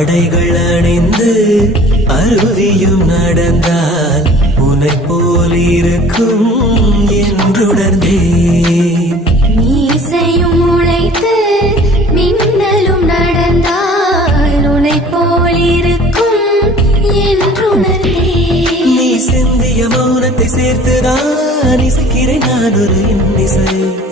ஆடைகள் அணிந்து அருவியும் நடந்தால் உன்னை போல் இருக்கும் என்றுணர்ந்தேன். மீசையும் உழைத்து மின்னலும் நடந்தால் உன்னை போல் இருக்கும் என்றுணர்ந்தேன். நீ சிந்திய மௌனத்தை சேர்த்துதான் இசைக்கிறேன் நான் ஒரு இன்னிசை.